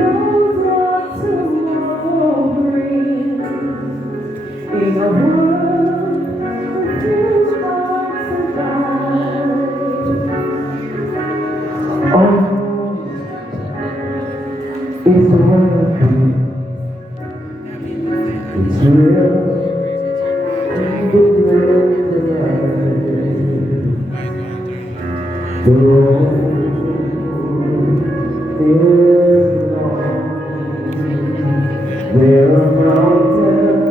knows what tomorrow brings. In a world filled hearts and lives. Oh, it's the way of you. It's real. The road is long. There are mountains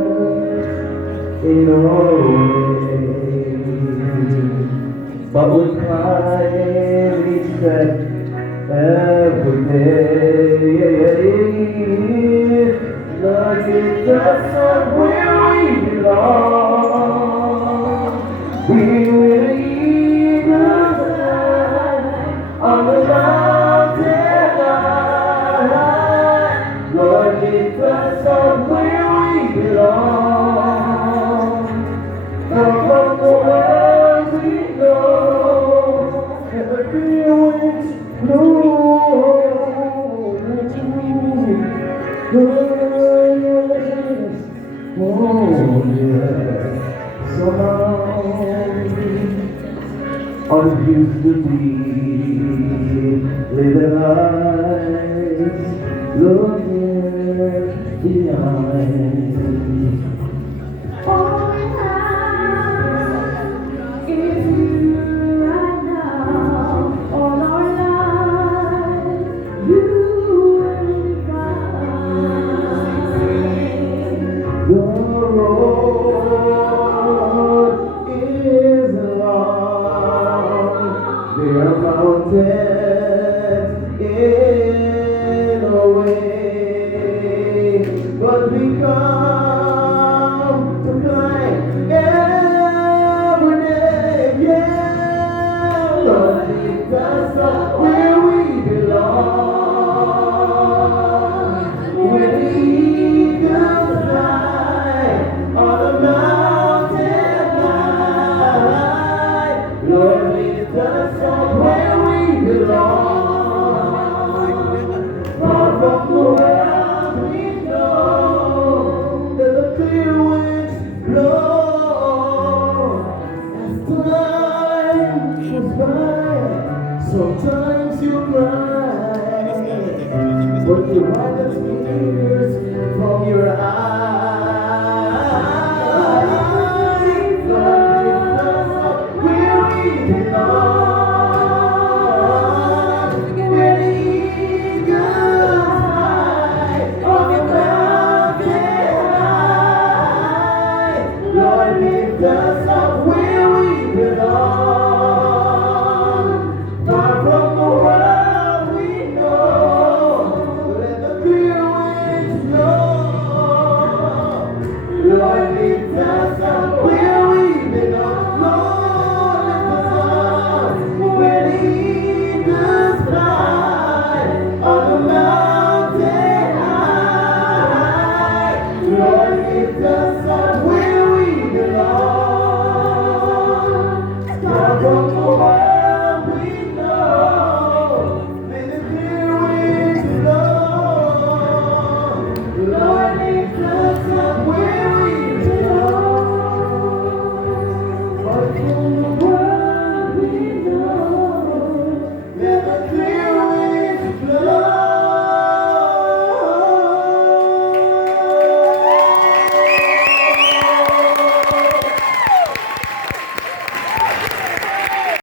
in our way, but we climb each step every day. Look at us and where we belong. We will eagles fly on the mountain high. Lord, lift us up where we belong. From the world we know, and the clear winds blow. Oh, yeah. So long used to be living life looking behind. All I have is you right now. All our lives, you will find. The road is long. There are mountains in our way, but we come to climb every day. Yeah, Lord, lead us up where we belong. Where the eagles fly on the mountain high. Lord, lead us up where we belong. Far from the world we know that the clear winds blow. As time goes by, sometimes you cry, but you ride us